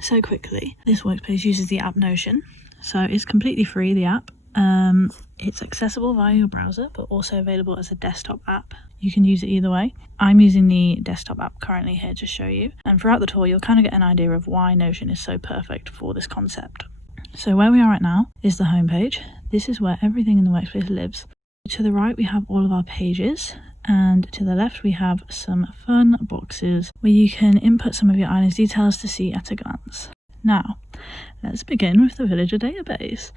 So quickly, this workspace uses the app Notion, so it's completely free, the app. It's accessible via your browser, but also available as a desktop app. You can use it either way. I'm using the desktop app currently here to show you, and throughout the tour you'll kind of get an idea of why Notion is so perfect for this concept. So where we are right now is the home page. This is where everything in the workspace lives. To the right we have all of our pages, and to the left we have some fun boxes where you can input some of your island's details to see at a glance. Now, let's begin with the villager database.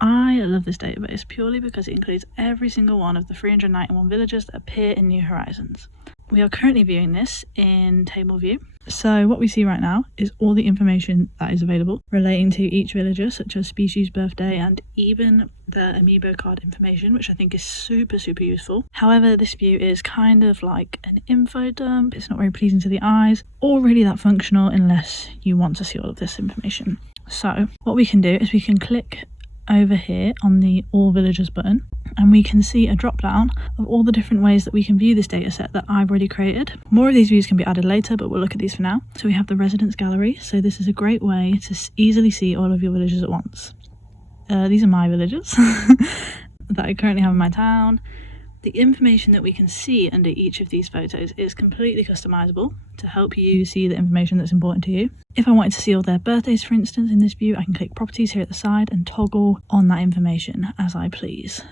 I love this database purely because it includes every single one of the 391 villagers that appear in New Horizons. We are currently viewing this in table view. So what we see right now is all the information that is available relating to each villager, such as species, birthday, and even the amiibo card information, which I think is super useful. However, this view is kind of like an info dump. It's not very pleasing to the eyes or really that functional unless you want to see all of this information. So what we can do is we can click over here on the All Villagers button, and we can see a drop down of all the different ways that we can view this data set that I've already created. More of these views can be added later, but we'll look at these for now. So we have the Residence Gallery, so this is a great way to easily see all of your villagers at once. These are my villagers that I currently have in my town. The information that we can see under each of these photos is completely customizable to help you see the information that's important to you. If I wanted to see all their birthdays, for instance, in this view, I can click properties here at the side and toggle on that information as I please.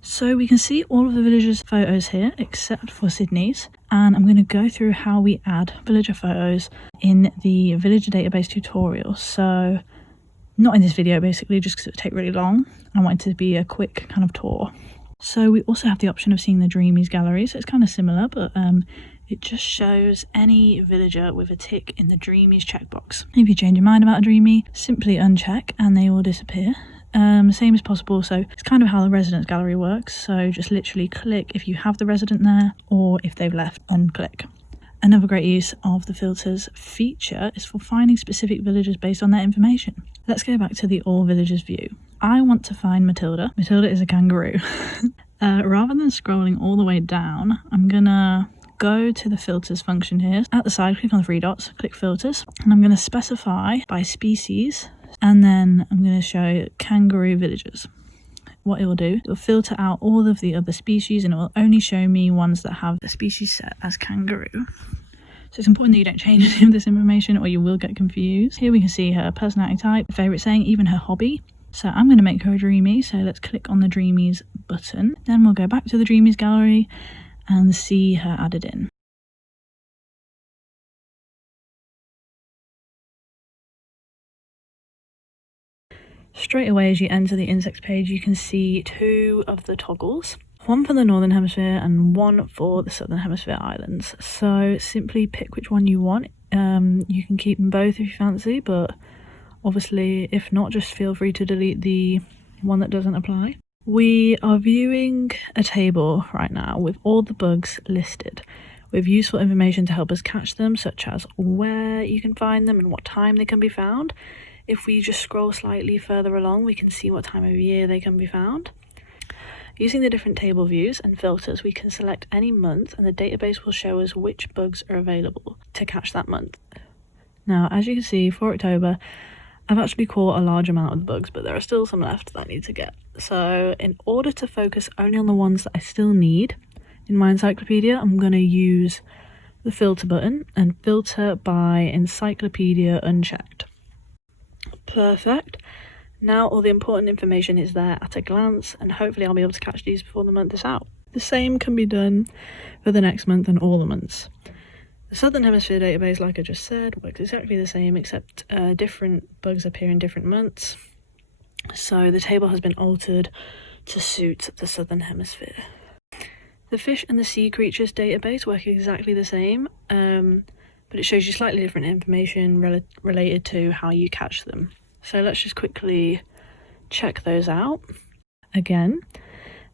So we can see all of the villagers' photos here except for Sydney's, and I'm going to go through how we add villager photos in the villager database tutorial. So not in this video basically, just because it would take really long. I want it to be a quick kind of tour. So we also have the option of seeing the Dreamies gallery, so it's kind of similar, but it just shows any villager with a tick in the Dreamies checkbox. If you change your mind about a Dreamie, simply uncheck and they will disappear. Same as possible, so it's kind of how the residence gallery works, so just literally click if you have the resident there, or if they've left, unclick. Another great use of the filters feature is for finding specific villagers based on their information. Let's go back to the all villagers view. I want to find Matilda. Matilda is a kangaroo. Rather than scrolling all the way down, I'm gonna go to the filters function here. At the side, click on the three dots, click filters, and I'm gonna specify by species, and then I'm gonna show kangaroo villagers. What it will do, it will filter out all of the other species and it will only show me ones that have the species set as kangaroo. So it's important that you don't change any of this information or you will get confused. Here we can see her personality type, favourite saying, even her hobby. So I'm going to make her a Dreamie, so let's click on the Dreamies button. Then we'll go back to the Dreamies gallery and see her added in. Straight away as you enter the insects page, you can see two of the toggles. One for the Northern Hemisphere and one for the Southern Hemisphere islands. So simply pick which one you want. You can keep them both if you fancy, but obviously if not, just feel free to delete the one that doesn't apply. We are viewing a table right now with all the bugs listed, with useful information to help us catch them, such as where you can find them and what time they can be found. If we just scroll slightly further along, we can see what time of year they can be found. Using the different table views and filters, we can select any month and the database will show us which bugs are available to catch that month. Now, as you can see, for October, I've actually caught a large amount of bugs, but there are still some left that I need to get. So in order to focus only on the ones that I still need, in my encyclopedia, I'm going to use the filter button and filter by encyclopedia unchecked. Perfect. Now all the important information is there at a glance, and hopefully I'll be able to catch these before the month is out. The same can be done for the next month and all the months. The Southern Hemisphere database, like I just said, works exactly the same, except different bugs appear in different months. So the table has been altered to suit the Southern Hemisphere. The fish and the sea creatures database work exactly the same, but it shows you slightly different information related to how you catch them. So let's just quickly check those out. Again,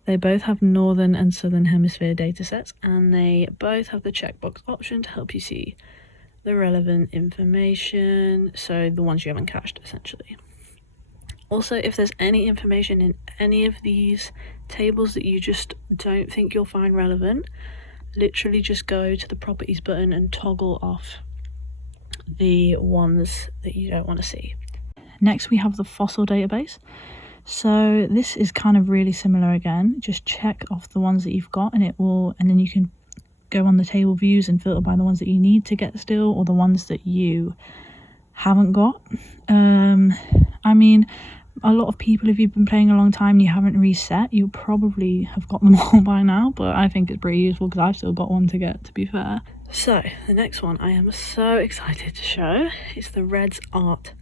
they both have Northern and Southern Hemisphere datasets, and they both have the checkbox option to help you see the relevant information, so the ones you haven't cached essentially. Also, if there's any information in any of these tables that you just don't think you'll find relevant, literally just go to the properties button and toggle off the ones that you don't want to see. Next, we have the fossil database. So this is kind of really similar again. Just check off the ones that you've got and then you can go on the table views and filter by the ones that you need to get still, or the ones that you haven't got. I mean, a lot of people, if you've been playing a long time and you haven't reset, you probably have got them all by now, but I think it's pretty useful because I've still got one to get, to be fair. So the next one I am so excited to show is the Reds art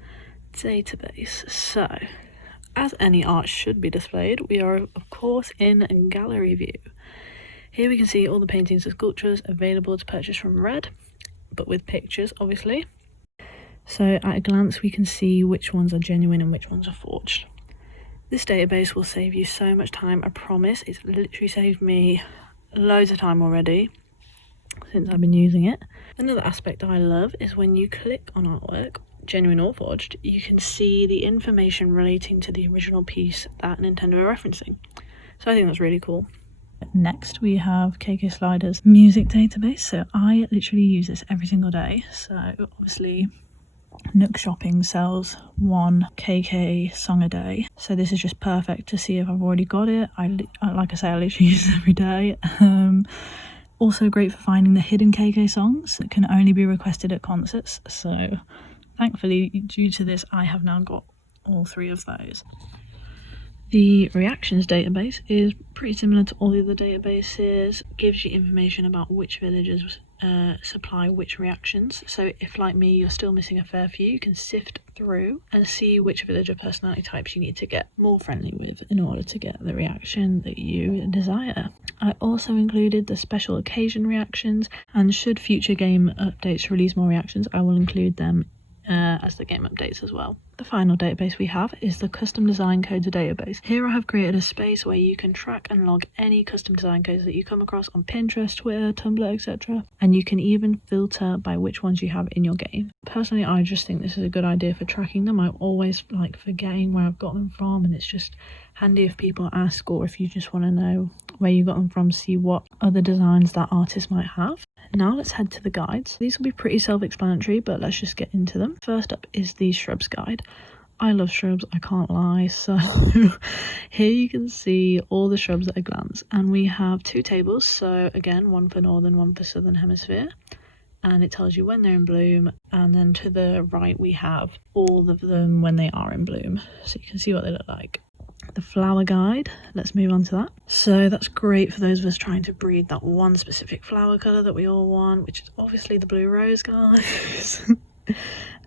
database. So as any art should be displayed, we are of course in gallery view. Here we can see all the paintings and sculptures available to purchase from Red, but with pictures obviously. So at a glance we can see which ones are genuine and which ones are forged. This database will save you so much time, I promise. It's literally saved me loads of time already since I've been using it. Another aspect I love is when you click on artwork, genuine or forged, you can see the information relating to the original piece that Nintendo are referencing. So I think that's really cool. Next we have KK Slider's music database. So I literally use this every single day. So obviously Nook Shopping sells 1 KK song a day, so this is just perfect to see if I've already got it. Like I say, I literally use it every day. Also great for finding the hidden KK songs that can only be requested at concerts, so thankfully due to this I have now got all 3 of those. The reactions database is pretty similar to all the other databases. It gives you information about which villagers supply which reactions. So if, like me, you're still missing a fair few, you can sift through and see which villager personality types you need to get more friendly with in order to get the reaction that you desire. I also included the special occasion reactions, and should future game updates release more reactions, I will include them as the game updates as well. The final database we have is the custom design codes database. Here I have created a space where you can track and log any custom design codes that you come across on Pinterest, Twitter, Tumblr, etc. And you can even filter by which ones you have in your game. Personally, I just think this is a good idea for tracking them. I'm always like forgetting where I've got them from, and it's just handy if people ask, or if you just want to know where you got them from, see what other designs that artist might have. Now let's head to the guides. These will be pretty self-explanatory, but let's just get into them. First up is the shrubs guide. I love shrubs, I can't lie, so here you can see all the shrubs at a glance, and we have 2 tables, so again, one for northern, one for southern hemisphere, and it tells you when they're in bloom, and then to the right we have all of them when they are in bloom, so you can see what they look like. The flower guide, let's move on to that. So that's great for those of us trying to breed that one specific flower colour that we all want, which is obviously the blue rose, guys.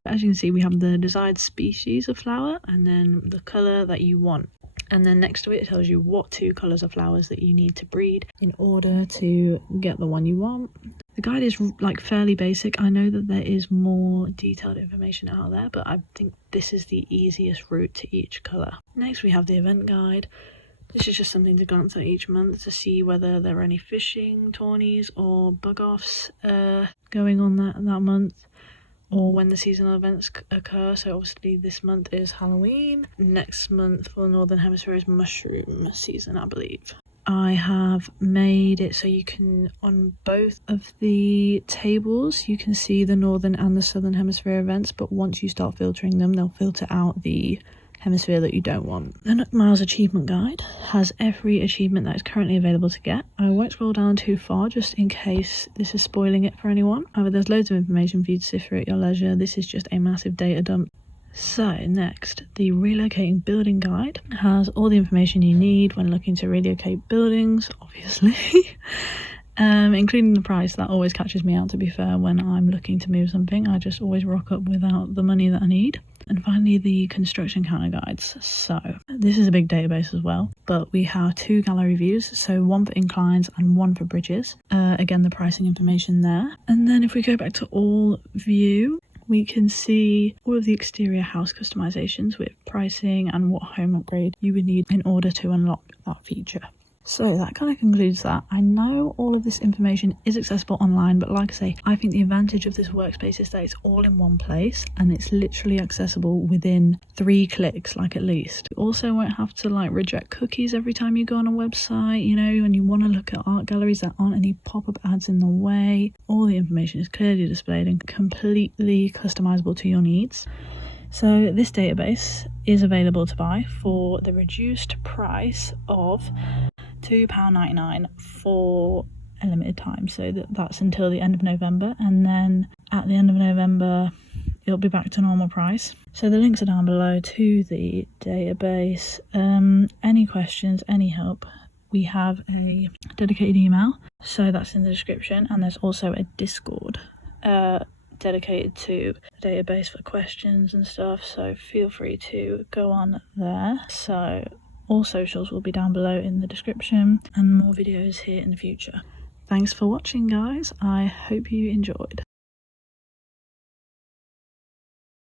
As you can see, we have the desired species of flower and then the colour that you want. And then next to it, it tells you what 2 colours of flowers that you need to breed in order to get the one you want. The guide is like fairly basic. I know that there is more detailed information out there, but I think this is the easiest route to each colour. Next we have the event guide. This is just something to glance at each month to see whether there are any fishing tourneys or bug-offs going on that month, or when the seasonal events occur. So obviously this month is Halloween. Next month for the Northern Hemisphere is mushroom season, I believe. I have made it so you can, on both of the tables, you can see the Northern and the Southern Hemisphere events, but once you start filtering them, they'll filter out the hemisphere that you don't want. The Nook Miles achievement guide has every achievement that is currently available to get. I won't scroll down too far just in case this is spoiling it for anyone. However, there's loads of information for you to sift through at your leisure. This is just a massive data dump. So next, the relocating building guide has all the information you need when looking to relocate buildings, obviously. Including the price. That always catches me out, to be fair, when I'm looking to move something. I just always rock up without the money that I need. And finally, the construction counter guides. So this is a big database as well, but we have 2 gallery views, so one for inclines and one for bridges. Again, the pricing information there. And then if we go back to all view, we can see all of the exterior house customizations with pricing and what home upgrade you would need in order to unlock that feature. So that kind of concludes that. I know all of this information is accessible online, but like I say, I think the advantage of this workspace is that it's all in one place and it's literally accessible within 3 clicks, like at least. You also won't have to like reject cookies every time you go on a website, you know, and you want to look at art galleries. There aren't any pop-up ads in the way. All the information is clearly displayed and completely customizable to your needs. So this database is available to buy for the reduced price of £2.99 for a limited time. So that's until the end of November, and then at the end of November it'll be back to normal price. So the links are down below to the database. Any questions, any help, we have a dedicated email, so that's in the description, and there's also a Discord dedicated to the database for questions and stuff, so feel free to go on there. So all socials will be down below in the description, and more videos here in the future. Thanks for watching, guys. I hope you enjoyed.